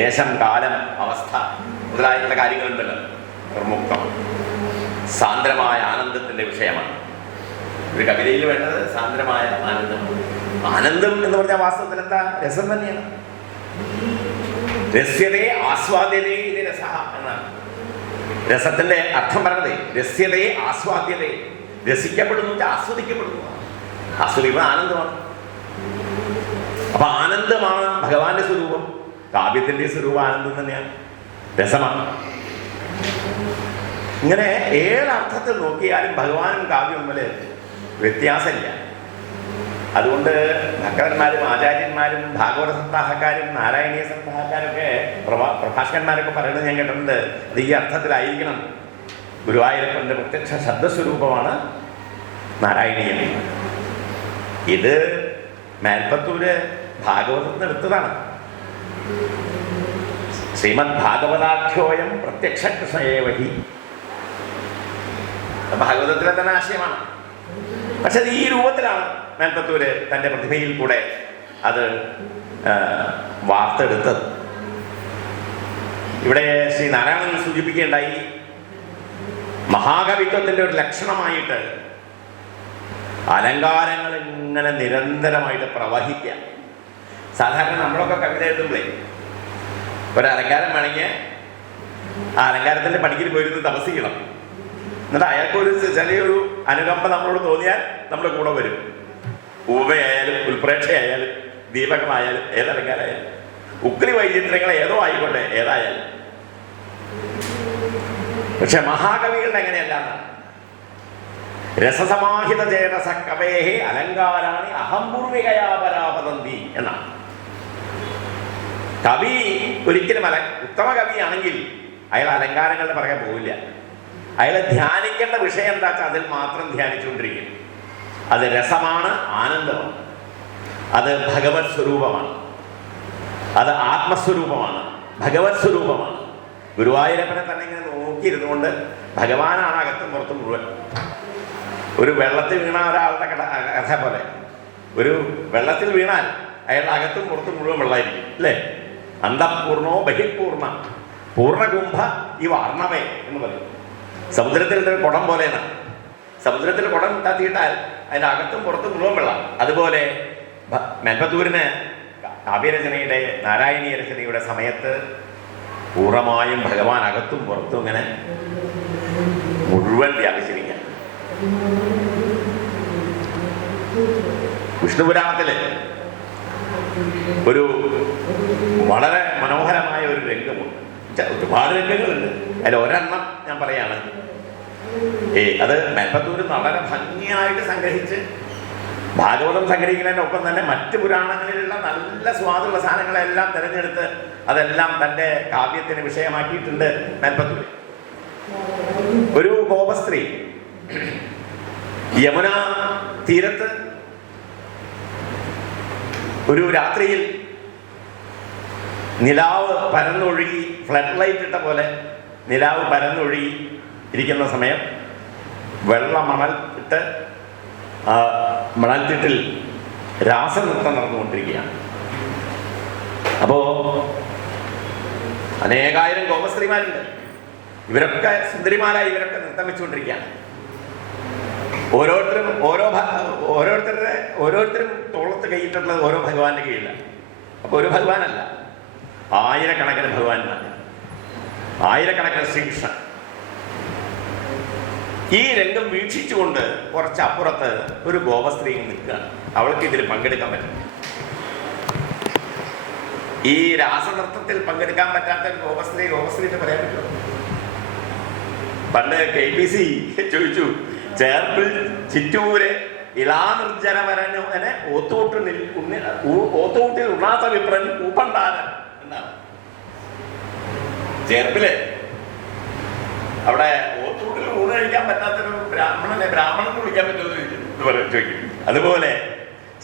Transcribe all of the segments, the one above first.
ദേശം, കാലം, അവസ്ഥ മുതലായിട്ടുള്ള കാര്യങ്ങളുണ്ടല്ലോ. പ്രമുഖം സാന്ദ്രമായ ആനന്ദത്തിന്റെ വിഷയമാണ്. ഒരു കവിതയിൽ വേണ്ടത് സാന്ദ്രമായ ആനന്ദം. ആനന്ദം എന്ന് പറഞ്ഞാൽ വാസ്തവത്തിൽ എന്താ? രസം തന്നെയാണ്. രസ്യതേ ആസ്വാദ്യതേ ഇത് രസ എന്നാണ് രസത്തിന്റെ അർത്ഥം പറഞ്ഞത്. രസ്യതേ ആസ്വാദ്യതേ, രസിക്കപ്പെടുന്നു, ആസ്വദിക്കപ്പെടുന്നു. ആസ്വദിക്കുന്ന ആനന്ദമാണ്. അപ്പൊ ആനന്ദമാണ് ഭഗവാന്റെ സ്വരൂപം. കാവ്യത്തിന്റെ സ്വരൂപം ആനന്ദം തന്നെയാണ്, രസമാണ്. ഇങ്ങനെ ഏതർത്ഥത്തിൽ നോക്കിയാലും ഭഗവാനും കാവ്യം തമ്മിൽ വ്യത്യാസമില്ല. അതുകൊണ്ട് ഭക്തന്മാരും ആചാര്യന്മാരും ഭാഗവത സപ്താഹക്കാരും നാരായണീയ സപ്താഹക്കാരൊക്കെ പ്രഭാഷകന്മാരൊക്കെ പറയുന്നത് ഞാൻ കേട്ടിട്ടുണ്ട്. അത് ഈ അർത്ഥത്തിലായിരിക്കണം. ഗുരുവായൂരപ്പൻ്റെ പ്രത്യക്ഷ ശബ്ദസ്വരൂപമാണ് നാരായണീയം. ഇത് മേൽപ്പത്തൂര് ഭാഗവതത്തിന് എടുത്തതാണ്. ശ്രീമദ് ഭാഗവതാഖ്യോയം പ്രത്യക്ഷ കൃഷ്ണയേവഹി, ഭാഗവതത്തിലെ തന്നെ ആശയമാണ്. പക്ഷെ അത് ഈ രൂപത്തിലാണ് മേൽപ്പത്തൂര് തൻ്റെ പ്രതിഭയിൽ കൂടെ അത് വാർത്തെടുത്തത്. ഇവിടെ ശ്രീ നാരായണൻ സൂചിപ്പിക്കുകയുണ്ടായി, മഹാകവിത്വത്തിൻ്റെ ഒരു ലക്ഷണമായിട്ട് അലങ്കാരങ്ങൾ ഇങ്ങനെ നിരന്തരമായിട്ട് പ്രവഹിക്കുക. സാധാരണ നമ്മളൊക്കെ കവിത എഴുതുമ്പോഴേ ഒരലങ്കാരം വേണമെങ്കിൽ ആ അലങ്കാരത്തിൻ്റെ പണിക്കിൽ പോയിരുന്ന് തപസ്സിക്കണം. എന്നിട്ട് അയാൾക്കൊരു ചെറിയൊരു അനുകമ്പ നമ്മളോട് തോന്നിയാൽ നമ്മുടെ കൂടെ വരും. ഊവയായാലും ഉൽപ്രേക്ഷയായാലും ദീപകമായാലും ഏതലങ്കാരായാലും ഉക്രി വൈചിത്രങ്ങൾ ഏതോ ആയിക്കോട്ടെ, ഏതായാലും. പക്ഷെ മഹാകവികളുടെ എങ്ങനെയല്ല, രസസമാഹിത ചേതസ കവേഹേ അലങ്കാരാണി അഹംപൂർവികയാപരാപതന്തി എന്നാണ്. കവി ഒരിക്കലും ഉത്തമ കവിയാണെങ്കിൽ അയാൾ അലങ്കാരങ്ങളുടെ പറയാൻ പോവില്ല. അയാളെ ധ്യാനിക്കേണ്ട വിഷയം എന്താ വെച്ചാൽ അതിൽ മാത്രം ധ്യാനിച്ചുകൊണ്ടിരിക്കും. അത് രസമാണ്, ആനന്ദമാണ്, അത് ഭഗവത് സ്വരൂപമാണ്, അത് ആത്മസ്വരൂപമാണ്, ഭഗവത് സ്വരൂപമാണ്. ഗുരുവായൂരപ്പനെ തന്നെ ഇങ്ങനെ നോക്കിയിരുന്നുകൊണ്ട് ഭഗവാനാണ് അകത്തും പുറത്തും മുഴുവൻ. ഒരു വെള്ളത്തിൽ വീണ ഒരാളുടെ കഥ പോലെ, ഒരു വെള്ളത്തിൽ വീണാൽ അയാളുടെ അകത്തും പുറത്തും മുഴുവൻ വെള്ളമായിരിക്കും, അല്ലേ? അന്തഃപൂർണോ ബഹിപൂർണ പൂർണ്ണകുംഭ ഇവ അർണവേ എന്ന് പറയും. സമുദ്രത്തിൻ്റെ കുടം പോലെയാണ്. സമുദ്രത്തിൽ കുടം താത്തിയിട്ടാൽ അതിൻ്റെ അകത്തും പുറത്തും മുഴുവൻ വെള്ളം. അതുപോലെ മേൽപ്പത്തൂരിന് കാവ്യരചനയുടെ നാരായണീയ രചനയുടെ സമയത്ത് പൂർണ്ണമായും ഭഗവാൻ അകത്തും പുറത്തും ഇങ്ങനെ മുഴുവൻ വ്യാപിച്ചിരിക്കുക. വിഷ്ണുപുരാണത്തില് ഒരു വളരെ മനോഹരമായ ഒരു രംഗമുണ്ട്. ഒരുപാട് രംഗങ്ങളുണ്ട്, അതിൽ ഒരെണ്ണം ഞാൻ പറയാണ്. അത് മേൽപ്പത്തൂര് വളരെ ഭംഗിയായിട്ട് സംഗ്രഹിച്ച്, ഭാഗവതം സംഗ്രഹിക്കുന്നതിനൊപ്പം തന്നെ മറ്റ് പുരാണങ്ങളിലുള്ള നല്ല സ്വാദുള്ള സാധനങ്ങളെല്ലാം തിരഞ്ഞെടുത്ത് അതെല്ലാം തൻ്റെ കാവ്യത്തിന് വിഷയമാക്കിയിട്ടുണ്ട് മേൽപ്പത്തൂര്. ഒരു ഗോപസ്ത്രീ യമുന തീരത്ത് ഒരു രാത്രിയിൽ നിലാവ് പരന്നൊഴുകി, ഫ്ലഡ് ലൈറ്റ് ഇട്ട പോലെ നിലാവ് പരന്നൊഴുകി ഇരിക്കുന്ന സമയം മണൽ ഇട്ട് മണൽത്തിട്ടിൽ രാസനൃത്തം നടന്നുകൊണ്ടിരിക്കുകയാണ്. അപ്പോൾ അനേകായിരം ഗോപസ്ത്രീമാരുണ്ട്. ഇവരൊക്കെ സുന്ദരിമാരായി ഇവരൊക്കെ നൃത്തം വെച്ചുകൊണ്ടിരിക്കുകയാണ്. ഓരോരുത്തരും തോളത്ത് കൈയിട്ടുള്ളത് ഓരോ ഭഗവാന്റെ കീഴിലാണ്. അപ്പോൾ ഒരു ഭഗവാനല്ല, ആയിരക്കണക്കിന് ഭഗവാന്മാർ, ആയിരക്കണക്കിന് ശ്രീകൃഷ്ണൻ. ഈ രംഗം വീക്ഷിച്ചുകൊണ്ട് കുറച്ചപ്പുറത്ത് ഒരു ഗോപസ്ത്രീ നിൽക്കുകയാണ്. അവൾക്ക് ഇതിൽ പങ്കെടുക്കാൻ പറ്റും. ഈ രാസനൃത്തത്തിൽ പങ്കെടുക്കാൻ പറ്റാത്ത ഒരു ഗോപസ്ത്രീ എന്ന് പറയാൻ പറ്റുമോ? പണ്ട് KPC ചോദിച്ചു, ചേർപ്പിൽ ചിറ്റൂര് ഇളാനിർജ്ജനവരനെ ഓത്തൂട്ടിൽ ഉണ്ണാത്ത വിപ്രൻ ഊപ്പണ്ടാരൻ എന്നാണ്. ചേർപ്പില് അവിടെ ഓത്തൂട്ടിൽ ഊണ് കഴിക്കാൻ പറ്റാത്തൊരു ബ്രാഹ്മണനെ വിളിക്കാൻ പറ്റുമെന്ന് ചോദിക്കും. അതുപോലെ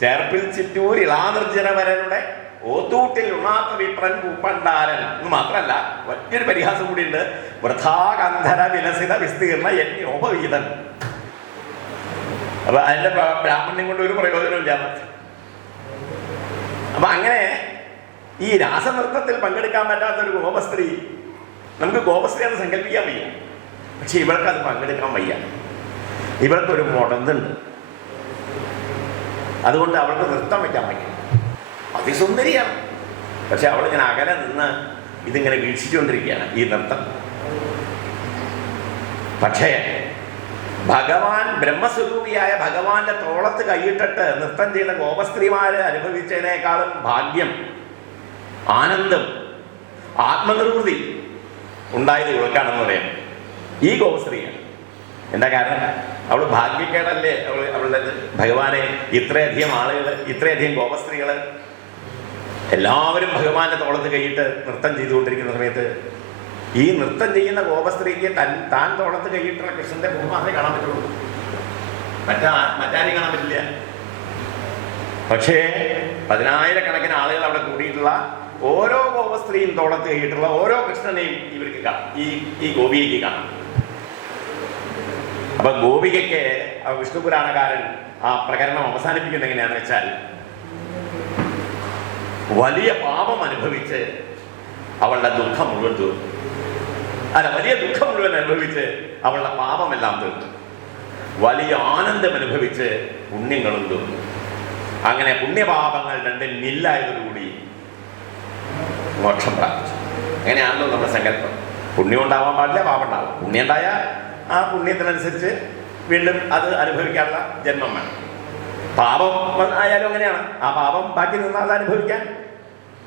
ചേർപ്പിൽ ചിറ്റൂർ ഇളാനിർജ്ജനവരനുടെ ഓത്തൂട്ടിൽ ഉണ്ണാത്ത വിപ്രൻ ഊപ്പണ്ടാരൻ എന്ന് മാത്രമല്ല, വലിയൊരു പരിഹാസം കൂടിയുണ്ട്. വൃഥാകന്ധര വിലസിത വിസ്തീർണ യജ്ഞോപവീതൻ. അപ്പൊ അതിന്റെ ബ്രാഹ്മണ്യം കൊണ്ട് ഒരു പ്രയോജനമില്ല. അപ്പൊ അങ്ങനെ ഈ രാസനൃത്തത്തിൽ പങ്കെടുക്കാൻ പറ്റാത്ത ഒരു ഗോപസ്ത്രീ, നമുക്ക് ഗോപസ്ത്രീ എന്ന് സങ്കല്പിക്കാൻ വയ്യ. പക്ഷെ ഇവൾക്കത് പങ്കെടുക്കാൻ വയ്യ. ഇവൾക്കൊരു മുടന്തുണ്ട്, അതുകൊണ്ട് അവൾക്ക് നൃത്തം വയ്ക്കാൻ വയ്യ. അതിസുന്ദരിയാണ്. പക്ഷെ അവൾ ഇങ്ങനെ അകലെ നിന്ന് ഇതിങ്ങനെ വീക്ഷിച്ചുകൊണ്ടിരിക്കുകയാണ് ഈ നൃത്തം. പക്ഷേ ഭഗവാൻ, ബ്രഹ്മസ്വരൂപിയായ ഭഗവാന്റെ തോളത്ത് കൈയിട്ടിട്ട് നൃത്തം ചെയ്ത ഗോപസ്ത്രീമാര് അനുഭവിച്ചതിനേക്കാളും ഭാഗ്യം, ആനന്ദം, ആത്മനിർവൃതി ഉണ്ടായത് ഇവൾക്കാണെന്ന് പറയാം. ഈ ഗോപസ്ത്രീയാണ്. എന്താ കാരണം? അവൾ ഭാഗ്യക്കേടല്ലേ അവളുടെ ഭഗവാനെ ഇത്രയധികം ആളുകൾ, ഇത്രയധികം ഗോപസ്ത്രീകൾ എല്ലാവരും ഭഗവാന്റെ തോളത്ത് കൈയിട്ട് നൃത്തം ചെയ്തുകൊണ്ടിരിക്കുന്ന സമയത്ത് ഈ നൃത്തം ചെയ്യുന്ന ഗോപസ്ത്രീക്ക് താൻ തോളത്ത് കൈയിട്ടുള്ള കൃഷ്ണന്റെ മുഖം മാത്രമേ കാണാൻ പറ്റുള്ളൂ, മറ്റാരെയും കാണാൻ പറ്റില്ല. പക്ഷേ 10,000-കണക്കിന് ആളുകൾ അവിടെ കൂടിയിട്ടുള്ള ഓരോ ഗോപസ്ത്രീയും തോളത്ത് കൈയിട്ടുള്ള ഓരോ കൃഷ്ണനെയും ഇവർക്ക് കാണാം, ഈ ഗോപികയ്ക്ക് കാണാം. അപ്പൊ ഗോപികയ്ക്ക് വിഷ്ണു പുരാണകാരൻ ആ പ്രകരണം അവസാനിപ്പിക്കുന്നത് എങ്ങനെയാണെന്ന് വെച്ചാൽ, വലിയ പാപം അനുഭവിച്ച് അവളുടെ ദുഃഖം മുഴുവൻ തീർന്നു. വലിയ ദുഃഖം മുഴുവൻ അനുഭവിച്ച് അവളുടെ പാപമെല്ലാം തീർന്നു. വലിയ ആനന്ദം അനുഭവിച്ച് പുണ്യങ്ങളും തീർന്നു. അങ്ങനെ പുണ്യപാപങ്ങൾ രണ്ടും നില്ലായതോടുകൂടി മോക്ഷം പ്രാപിച്ചു. അങ്ങനെയാണല്ലോ നമ്മുടെ സങ്കല്പം. പുണ്യം ഉണ്ടാവാൻ പാടില്ല, പാപം ഉണ്ടാവും. പുണ്യം ഉണ്ടായാൽ ആ പുണ്യത്തിനനുസരിച്ച് വീണ്ടും അത് അനുഭവിക്കാനുള്ള ജന്മം വേണം. പാപം ആയാലും അങ്ങനെയാണ്. ആ പാപം ബാക്കി നിന്നാൽ അത് അനുഭവിക്കാൻ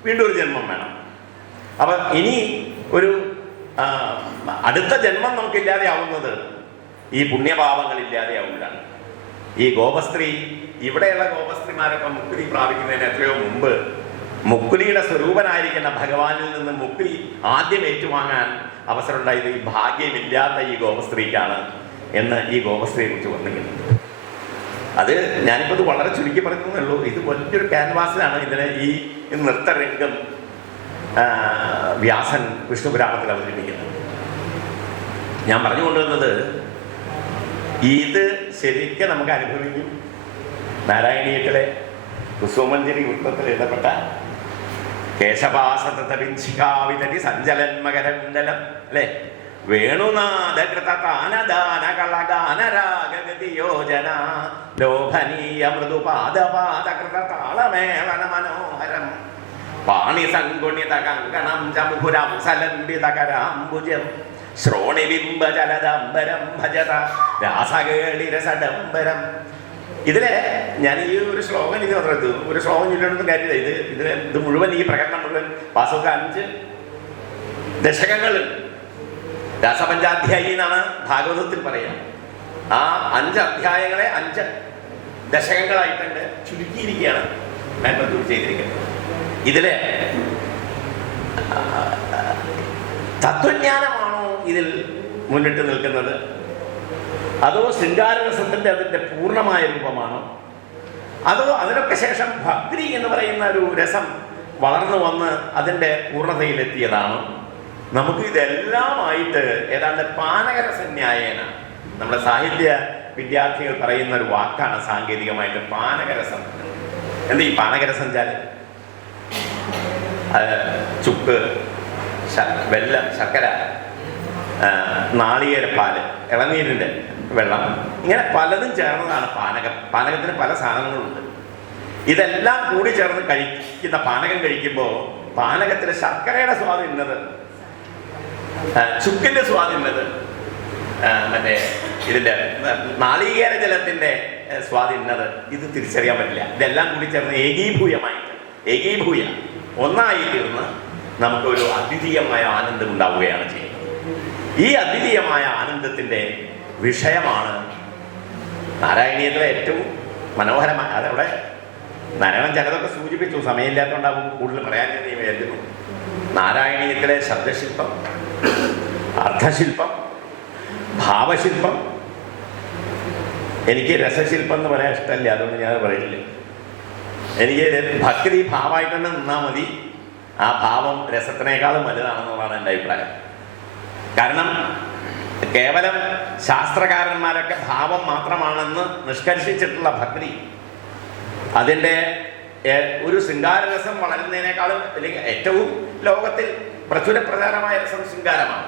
വീണ്ടും ഒരു ജന്മം വേണം. അപ്പൊ ഇനി ഒരു അടുത്ത ജന്മം നമുക്കില്ലാതെ ആവുന്നത് ഈ പുണ്യപാപങ്ങൾ ഇല്ലാതെ ആവുകയാണ്. ഈ ഗോപസ്ത്രീ, ഇവിടെയുള്ള ഗോപസ്ത്രീമാരൊക്കെ മുക്തി പ്രാപിക്കുന്നതിന് എത്രയോ മുമ്പ് മുക്കുലിയുടെ സ്വരൂപനായിരിക്കുന്ന ഭഗവാനിൽ നിന്ന് മുക്കുലി ആദ്യം ഏറ്റുവാങ്ങാൻ അവസരം ഉണ്ടായത് ഈ ഭാഗ്യമില്ലാത്ത ഈ ഗോപസ്ത്രീക്കാണ് എന്ന് ഈ ഗോപസ്ത്രീയെ കുറിച്ച് വർണ്ണിക്കുന്നത്. അത് ഞാനിപ്പോൾ ഇത് വളരെ ചുരുക്കി പറയുന്നേ ഉള്ളൂ. ഇത് വലിയൊരു ക്യാൻവാസിലാണ് ഇതിനെ ഈ നൃത്തരംഗം വ്യാസൻ വിഷ്ണു പുരാണത്തിൽ അവതരിപ്പിക്കുന്നത്. ഞാൻ പറഞ്ഞു കൊണ്ടുവന്നത് ഇത് ശരിക്കും നമുക്ക് അനുഭവിക്കും. നാരായണീയത്തിലെ കുസുമഞ്ജരി വൃത്തത്തിൽ എഴുതപ്പെട്ട കേശവാസതപിഞ്ചികാവിതരി സഞ്ചലന്മകരകുണ്ടലം അല്ലെ, വേണുനാദകൃതതാനദാനകളഗാനരാഗഗതിയോജന ലോഭനീയ മൃദുപാദപാദകൃതതാളമേളന മനോഹരം പാണിസങ്കുണിത കങ്കണം ചമുഹുരം സലംബിതകരാംബുജം ശ്രോണിബിംബജലദംബരം ഭജത രാസകേളിരസഡംബരം. ഇതിലെ ഞാൻ ഈ ഒരു ശ്ലോകം ഇത് പറഞ്ഞത് ഒരു ശ്ലോകം ചൊല്ലണമെന്ന് കാര്യമില്ല. ഇത് മുഴുവൻ, ഈ പ്രകടനം മുഴുവൻ വാസ്തവത്തിൽ 5 ദശകങ്ങളുണ്ട്. രാസപഞ്ചാധ്യായി എന്നാണ് ഭാഗവതത്തിൽ പറയുക. ആ 5 അധ്യായങ്ങളെ 5 ദശകങ്ങളായിട്ടുണ്ട് ചുരുക്കിയിരിക്കുകയാണ് ഞാൻ ചെയ്തിരിക്കുന്നത്. ഇതിലെ തത്വജ്ഞാനമാണോ ഇതിൽ മുന്നിട്ട് നിൽക്കുന്നത്, അതോ ശൃംഗാരരസത്തിന്റെ അതിൻ്റെ പൂർണ്ണമായ രൂപമാണോ, അതോ അതിനൊക്കെ ശേഷം ഭക്തി എന്ന് പറയുന്ന ഒരു രസം വളർന്നു വന്ന് അതിൻ്റെ പൂർണ്ണതയിലെത്തിയതാണോ? നമുക്ക് ഇതെല്ലാമായിട്ട് ഏതാണ്ട് പാനകരസന്യായേന, നമ്മുടെ സാഹിത്യ വിദ്യാർത്ഥികൾ പറയുന്ന ഒരു വാക്കാണ് സാങ്കേതികമായിട്ട് പാനകരസം. എന്താ ഈ പാനകരസം വെച്ചാൽ? ചുക്ക്, വെല്ലം, ശർക്കര, നാളികേരപ്പാല്, ഇളനീരിൻ്റെ വെള്ളം, ഇങ്ങനെ പലതും ചേർന്നതാണ് പാനകം. പാനകത്തിന് പല സാധനങ്ങളുണ്ട്. ഇതെല്ലാം കൂടി ചേർന്ന് കഴിക്കുന്ന പാനകം കഴിക്കുമ്പോൾ പാനകത്തിലെ ശർക്കരയുടെ സ്വാദ് ഇന്നത്, ചുക്കിൻ്റെ സ്വാദ് ഇന്നത്, മറ്റേ ഇതിൻ്റെ നാളികേര ജലത്തിൻ്റെ സ്വാദ് ഇന്നത്, ഇത് തിരിച്ചറിയാൻ പറ്റില്ല. ഇതെല്ലാം കൂടി ചേർന്ന് ഏകീഭൂയ ഒന്നായി തീർന്ന് നമുക്കൊരു അദ്വിതീയമായ ആനന്ദം ഉണ്ടാവുകയാണ് ചെയ്യുന്നത്. ഈ അദ്വിതീയമായ ആനന്ദത്തിൻ്റെ വിഷയമാണ് നാരായണീയത്തിലെ ഏറ്റവും മനോഹരമായ. അതവിടെ നാരായണൻ ചിലതൊക്കെ സൂചിപ്പിച്ചു, സമയമില്ലാത്തതുകൊണ്ടാവും കൂടുതൽ പറയാൻ നീ വിചാരിക്കുന്നു. നാരായണീയത്തിലെ ശബ്ദശില്പം, അർത്ഥശില്പം, ഭാവശില്പം. എനിക്ക് രസശില്പം എന്ന് പറയാൻ ഇഷ്ടമല്ല, അതുകൊണ്ട് ഞാൻ പറയില്ല. എനിക്ക് ഭക്തി ഭാവമായിട്ട് തന്നെ നിന്നാൽ മതി. ആ ഭാവം രസത്തിനേക്കാളും വലുതാണെന്നുള്ളതാണ് എൻ്റെ അഭിപ്രായം. കാരണം കേവലം ശാസ്ത്രകാരന്മാരൊക്കെ ഭാവം മാത്രമാണെന്ന് നിഷ്കർഷിച്ചിട്ടുള്ള ഭക്തി അതിൻ്റെ ഒരു ശൃംഗാരരസം വളരുന്നതിനേക്കാളും അല്ലെങ്കിൽ ഏറ്റവും ലോകത്തിൽ പ്രചുര പ്രചാരമായ രസം ശൃംഗാരമാണ്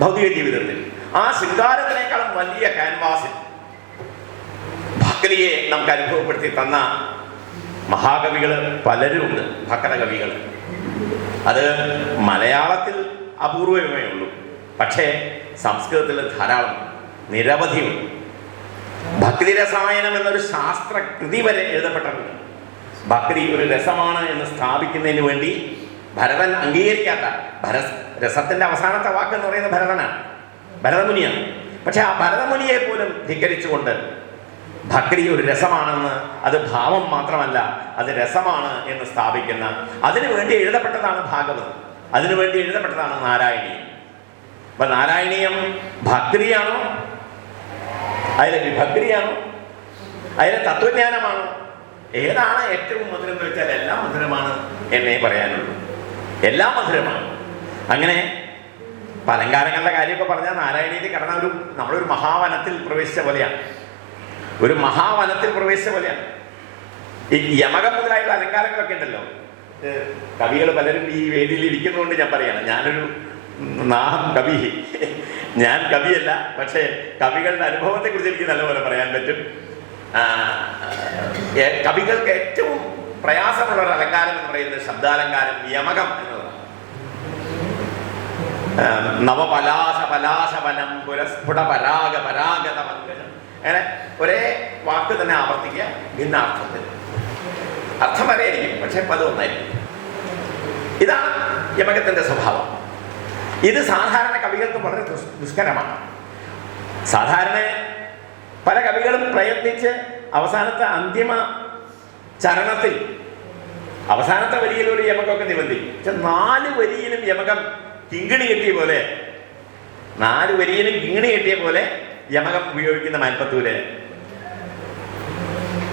ഭൗതിക ജീവിതത്തിൽ. ആ ശൃംഗാരത്തിനേക്കാളും വലിയ ക്യാൻവാസിൽ ഭക്തിയെ നമുക്ക് അനുഭവപ്പെടുത്തി തന്ന മഹാകവികൾ പലരുമുണ്ട്. ഭക്തകവികൾ അത് മലയാളത്തിൽ അപൂർവമേ ഉള്ളൂ, പക്ഷേ സംസ്കൃതത്തിൽ ധാരാളം നിരവധിയുണ്ട്. ഭക്തി രസായനം എന്നൊരു ശാസ്ത്രകൃതി വരെ എഴുതപ്പെട്ടിട്ടുണ്ട്. ഭക്തി ഒരു രസമാണ് എന്ന് സ്ഥാപിക്കുന്നതിന് വേണ്ടി ഭരതൻ അംഗീകരിക്കാത്ത രസത്തിന്റെ അവസാനത്തെ വാക്ക് എന്ന് പറയുന്നത് ഭരതനാണ്, ഭരതമുനിയാണ്. പക്ഷെ ആ ഭരതമുനിയെ പോലും ധിക്കരിച്ചുകൊണ്ട് ഭക്തി ഒരു രസമാണെന്ന്, അത് ഭാവം മാത്രമല്ല അത് രസമാണ് എന്ന് സ്ഥാപിക്കുന്ന, അതിനു വേണ്ടി എഴുതപ്പെട്ടതാണ് ഭാഗവതം, അതിനുവേണ്ടി എഴുതപ്പെട്ടതാണ് നാരായണീയം. അപ്പൊ നാരായണീയം ഭക്തിയാണോ, അതിലെ വിഭക്തിയാണോ, അതിലെ തത്വജ്ഞാനമാണോ, ഏതാണ് ഏറ്റവും മധുരം എന്ന് വെച്ചാൽ എല്ലാം മധുരമാണ് എന്നേ പറയാനുള്ളൂ. എല്ലാം മധുരമാണ്. അങ്ങനെ അലങ്കാരങ്ങളുടെ കാര്യമൊക്കെ പറഞ്ഞാൽ നാരായണീയത്തിൽ കടന്ന നമ്മളൊരു മഹാവനത്തിൽ പ്രവേശിച്ച പോലെയാണ്, ഒരു മഹാവനത്തിൽ പ്രവേശിച്ച പോലെയാണ്. ഈ യമകം മുതലായിട്ടുള്ള അലങ്കാരങ്ങളൊക്കെ ഉണ്ടല്ലോ. കവികൾ പലരും ഈ വേദിയിൽ ഇരിക്കുന്നതുകൊണ്ട് ഞാൻ പറയാണ്, ഞാനൊരു നാഹം കവി, ഞാൻ കവിയല്ല, പക്ഷേ കവികളുടെ അനുഭവത്തെ കുറിച്ച് എനിക്ക് നല്ലപോലെ പറയാൻ പറ്റും. കവികൾക്ക് ഏറ്റവും പ്രയാസമുള്ള ഒരു അലങ്കാരം എന്ന് പറയുന്നത് ശബ്ദാലങ്കാരം, യമകം എന്നതാണ്. നവപലാശപലാശവനം പുരസ്ഫുട പരാഗ പരാഗത മംഗളം, അങ്ങനെ ഒരേ വാക്ക് തന്നെ ആവർത്തിക്കുക ഭിന്നാർത്ഥത്തിൽ. അർത്ഥം വരെയായിരിക്കും, പക്ഷെ പദം ഒന്നായിരിക്കും. ഇതാണ് യമകത്തിന്റെ സ്വഭാവം. ഇത് സാധാരണ കവികൾക്ക് വളരെ ദുഷ്കരമാണ്. സാധാരണ പല കവികളും പ്രയത്നിച്ച് അവസാനത്തെ അന്തിമ ചരണത്തിൽ അവസാനത്തെ വരിയിൽ ഒരു യമകമൊക്കെ നിബന്ധിക്കും. പക്ഷെ 4 വരിയിലും യമകം കിങ്ങിണി കെട്ടിയ പോലെ, 4 വരിയിലും കിങ്ങിണി കെട്ടിയ പോലെ യമകം ഉപയോഗിക്കുന്ന മാൽപ്പത്തൂര്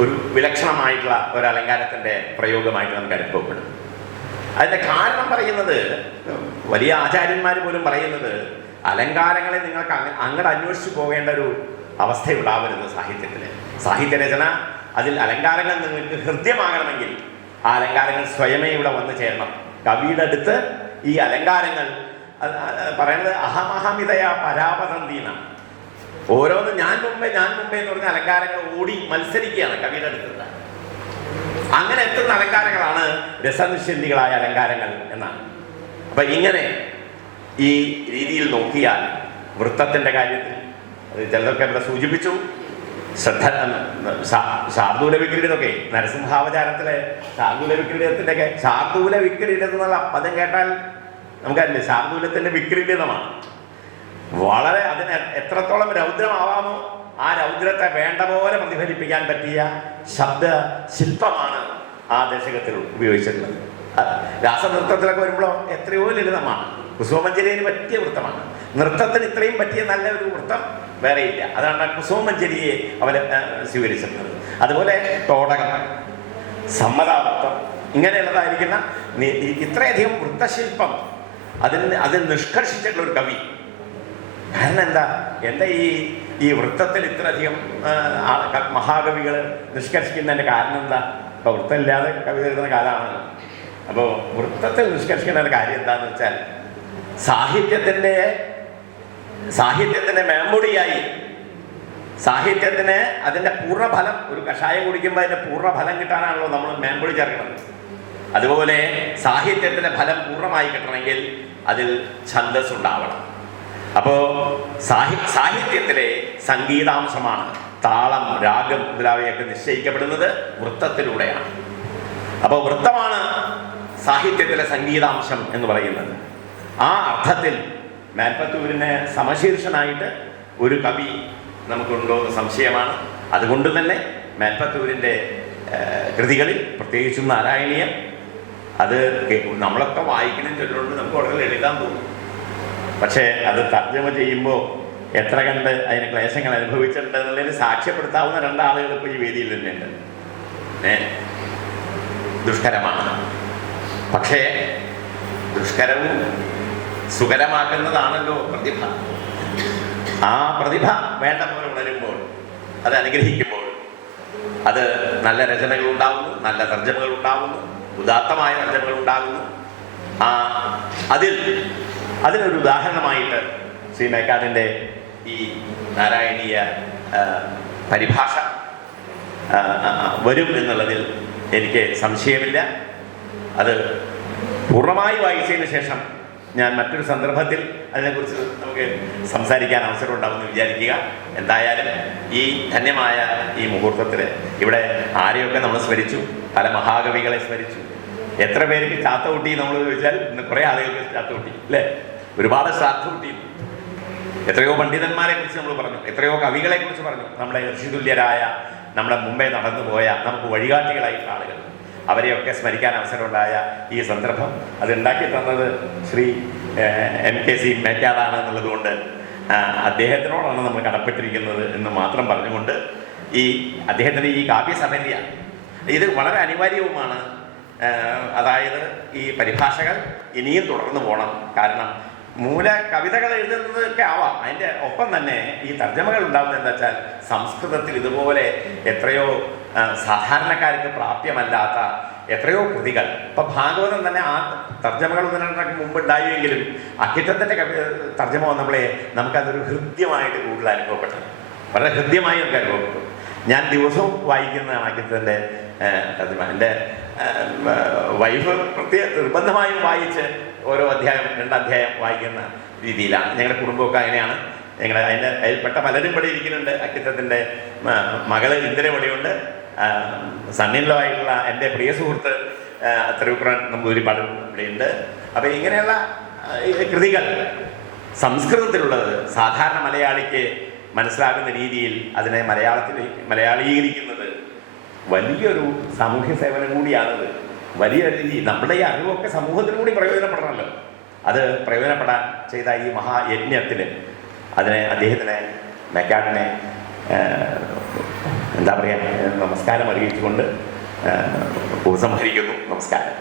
ഒരു വിലക്ഷണമായിട്ടുള്ള ഒരു അലങ്കാരത്തിന്റെ പ്രയോഗമായിട്ട് നമുക്ക് അനുഭവപ്പെടും. അതിന്റെ കാരണം പറയുന്നത്, വലിയ ആചാര്യന്മാർ പോലും പറയുന്നത്, അലങ്കാരങ്ങളെ നിങ്ങൾക്ക് അങ്ങോട്ട് അന്വേഷിച്ചു പോകേണ്ട ഒരു അവസ്ഥയുണ്ടാവരുത് സാഹിത്യത്തിന്. സാഹിത്യരചന, അതിൽ അലങ്കാരങ്ങൾ നിങ്ങൾക്ക് ഹൃദ്യമാകണമെങ്കിൽ ആ അലങ്കാരങ്ങൾ സ്വയമേ ഇവിടെ വന്നു ചേരണം. കവിയുടെ അടുത്ത് ഈ അലങ്കാരങ്ങൾ പറയുന്നത് അഹമഹമിതയ പരാപതന്തീന, ഓരോന്ന് ഞാൻ മുമ്പേ എന്ന് പറഞ്ഞ അലങ്കാരങ്ങൾ ഓടി മത്സരിക്കുകയാണ് കവിയുടെ അടുത്ത്. അങ്ങനെ എത്തുന്ന അലങ്കാരങ്ങളാണ് രസനിശ്ചന്തികളായ അലങ്കാരങ്ങൾ എന്നാണ്. അപ്പൊ ഇങ്ങനെ ഈ രീതിയിൽ നോക്കിയാൽ വൃത്തത്തിന്റെ കാര്യത്തിൽ ചിലതൊക്കെ ഇവിടെ സൂചിപ്പിച്ചു. ശാർദൂല വിക്രീഡതൊക്കെ നരസിംഹാവതാരത്തിലെ ശാർദൂല വിക്രീഡത്തിൻ്റെയൊക്കെ, ശാർദൂല വിക്രീഡം എന്നുള്ള പദം കേട്ടാൽ നമുക്കറിയില്ല, ശാർദൂലത്തിന്റെ വിക്രീഡിതമാണ്. വളരെ അതിന് എത്രത്തോളം രൗദ്രമാവാമോ ആ രൗദ്രത്തെ വേണ്ട പോലെ പ്രതിഫലിപ്പിക്കാൻ പറ്റിയ ശബ്ദ ശില്പമാണ് ആ ദശകത്തിൽ ഉപയോഗിച്ചിട്ടുള്ളത്. രാസനൃത്തത്തിലൊക്കെ വരുമ്പോഴോ എത്രയോ ലളിതമാണ്. കുസുമമഞ്ജരിയിൽ പറ്റിയ വൃത്തമാണ്. നൃത്തത്തിന് ഇത്രയും പറ്റിയ നല്ല ഒരു വൃത്തം വേറെയില്ല. അതാണ് കുസുമമഞ്ജരിയെ അവരെ സ്വീകരിച്ചിട്ടുള്ളത്. അതുപോലെ തോടകം, സമ്മതാവൃത്തം, ഇങ്ങനെയുള്ളതായിരിക്കുന്ന ഇത്രയധികം വൃത്തശില്പം അതിൽ നിഷ്കർഷിച്ചിട്ടുള്ള ഒരു കവി. കാരണം എന്താ ഈ വൃത്തത്തിൽ ഇത്രയധികം മഹാകവികൾ നിഷ്കർഷിക്കുന്നതിന്റെ കാരണം എന്താ? ഇപ്പൊ വൃത്തമില്ലാതെ കവിത എഴുതുന്ന കാലമാണല്ലോ. അപ്പോൾ വൃത്തത്തിൽ നിഷ്കർഷിക്കേണ്ട കാര്യം എന്താന്ന് വെച്ചാൽ, സാഹിത്യത്തിന്റെ മേമ്പൊടിയായി, സാഹിത്യത്തിന് അതിന്റെ പൂർണ്ണഫലം, ഒരു കഷായം കുടിക്കുമ്പോൾ അതിന്റെ പൂർണ്ണഫലം കിട്ടാനാണല്ലോ നമ്മൾ മേമ്പൊടി ചേർക്കുന്നത്. അതുപോലെ സാഹിത്യത്തിന്റെ ഫലം പൂർണ്ണമായി കിട്ടണമെങ്കിൽ അതിൽ ഛന്ദസ് ഉണ്ടാവണം. അപ്പോ സാഹിത്യത്തിലെ സംഗീതാംശമാണ് താളം, രാഗം മുതലായവയൊക്കെ നിശ്ചയിക്കപ്പെടുന്നത് വൃത്തത്തിലൂടെയാണ്. അപ്പോൾ വൃത്തമാണ് സാഹിത്യത്തിലെ സംഗീതാംശം എന്ന് പറയുന്നത്. ആ അർത്ഥത്തിൽ മേൽപ്പത്തൂരിന് സമശീർഷനായിട്ട് ഒരു കവി നമുക്കുണ്ടോ എന്ന് സംശയമാണ്. അതുകൊണ്ട് തന്നെ മേൽപ്പത്തൂരിൻ്റെ കൃതികളിൽ, പ്രത്യേകിച്ചും നാരായണീയം, അത് നമ്മളൊക്കെ വായിക്കണം ചൊല്ലുകൊണ്ട് നമുക്ക് വളരെ എഴുതാൻ തോന്നും. പക്ഷേ അത് തർജ്ജമ ചെയ്യുമ്പോൾ എത്ര കണ്ട് അതിന് ക്ലേശങ്ങൾ അനുഭവിച്ചിട്ടുണ്ട് എന്നുള്ളതിന് സാക്ഷ്യപ്പെടുത്താവുന്ന 2 ആളുകൾ ഇപ്പോൾ ഈ വേദിയിൽ തന്നെയുണ്ട്. ദുഷ്കരമാണ്. പക്ഷേ ദുഷ്കരവും സുഖരമാക്കുന്നതാണല്ലോ പ്രതിഭ. ആ പ്രതിഭ വേണ്ട പോലെ ഉണരുമ്പോൾ, അത് അനുഗ്രഹിക്കുമ്പോൾ, അത് നല്ല രചനകൾ ഉണ്ടാകുന്നു, നല്ല തർജ്ജമകൾ ഉണ്ടാകുന്നു, ഉദാത്തമായ തർജ്ജമകൾ ഉണ്ടാകുന്നു. അതിനൊരു ഉദാഹരണമായിട്ട് ശ്രീ മേക്കാടിൻ്റെ ഈ നാരായണീയ പരിഭാഷ വരും എന്നുള്ളതിൽ എനിക്ക് സംശയമില്ല. അത് പൂർണ്ണമായി വായിച്ചതിന് ശേഷം ഞാൻ മറ്റൊരു സന്ദർഭത്തിൽ അതിനെക്കുറിച്ച് നമുക്ക് സംസാരിക്കാൻ അവസരം ഉണ്ടാവുമെന്ന് വിചാരിക്കുക. എന്തായാലും ഈ ധന്യമായ ഈ മുഹൂർത്തത്തിൽ ഇവിടെ ആരെയൊക്കെ നമ്മൾ സ്മരിച്ചു, പല മഹാകവികളെ സ്മരിച്ചു. എത്ര പേർക്ക് ചാത്ത കുട്ടി നമ്മൾ ചോദിച്ചാൽ ഇന്ന് കുറേ ആളുകൾക്ക് ചാത്ത കുട്ടി അല്ലേ, ഒരുപാട് ശ്രാദ്ധ കുട്ടി. എത്രയോ പണ്ഡിതന്മാരെ കുറിച്ച് നമ്മൾ പറഞ്ഞു, എത്രയോ കവികളെ കുറിച്ച് പറഞ്ഞു. നമ്മുടെ ഋഷിതുല്യരായ, നമ്മുടെ മുമ്പേ നടന്നുപോയ, നമുക്ക് വഴികാട്ടികളായിട്ടുള്ള ആളുകൾ, അവരെയൊക്കെ സ്മരിക്കാൻ അവസരമുണ്ടായ ഈ സന്ദർഭം അതുണ്ടാക്കി തന്നത് ശ്രീ MKC മേക്കാടാണ് എന്നുള്ളതുകൊണ്ട് അദ്ദേഹത്തിനോടാണ് നമ്മൾ കടപ്പെട്ടിരിക്കുന്നത് എന്ന് മാത്രം പറഞ്ഞുകൊണ്ട് ഈ അദ്ദേഹത്തിൻ്റെ ഈ കാവ്യസമന്യ ഇത് വളരെ അനിവാര്യവുമാണ്. അതായത് ഈ പരിഭാഷകൾ ഇനിയും തുടർന്നു പോകണം. കാരണം മൂല കവിതകൾ എഴുതുന്നതൊക്കെ ആവാം, അതിൻ്റെ ഒപ്പം തന്നെ ഈ തർജ്ജമകൾ ഉണ്ടാകുന്നത് എന്താ വെച്ചാൽ സംസ്കൃതത്തിൽ ഇതുപോലെ എത്രയോ സാധാരണക്കാർക്ക് പ്രാപ്യമല്ലാത്ത എത്രയോ കൃതികൾ. ഇപ്പം ഭാഗവതം തന്നെ ആ തർജ്ജമകൾ മുമ്പ് ഉണ്ടായെങ്കിലും അക്കിത്തത്തിൻ്റെ തർജ്ജമ വന്നപ്പോഴേ നമുക്കതൊരു ഹൃദ്യമായിട്ട് കൂടുതൽ അനുഭവപ്പെട്ടു, വളരെ ഹൃദ്യമായി നമുക്ക് അനുഭവപ്പെട്ടു. ഞാൻ ദിവസവും വായിക്കുന്നതാണ് അക്കിത്തത്തിൻ്റെ തർജ്ജമ. എൻ്റെ വൈഫ് നിർബന്ധമായും വായിച്ച് ഓരോ അധ്യായം 2 അധ്യായം വായിക്കുന്ന രീതിയിലാണ്. ഞങ്ങളുടെ കുടുംബമൊക്കെ അങ്ങനെയാണ്. അതിൽപ്പെട്ട പലരും ഇവിടെ ഇരിക്കുന്നുണ്ട്. അക്കിത്തത്തിൻ്റെ മകള് ഇന്ദിരമണിയുണ്ട്, സണ്ണിൻലോ ആയിട്ടുള്ള എൻ്റെ പ്രിയ സുഹൃത്ത് തിരുവിക്രമൻ നമ്പൂതിരിപ്പാട് ഇവിടെയുണ്ട്. അപ്പം ഇങ്ങനെയുള്ള കൃതികൾ സംസ്കൃതത്തിലുള്ളത് സാധാരണ മലയാളിക്ക് മനസ്സിലാകുന്ന രീതിയിൽ അതിനെ മലയാളീകരിക്കുന്നത് വലിയൊരു സാമൂഹ്യ സേവനം കൂടിയാണത്. വലിയ രീതി നമ്മുടെ ഈ അറിവൊക്കെ സമൂഹത്തിനും കൂടി പ്രയോജനപ്പെടണമല്ലോ. അത് പ്രയോജനപ്പെടാൻ ചെയ്ത ഈ മഹായജ്ഞത്തിന് അദ്ദേഹത്തിനെ മേക്കാടിനെ എന്താ പറയുക, നമസ്കാരം അറിയിച്ചുകൊണ്ട് ഉപസംഹരിക്കുന്നു. നമസ്കാരം.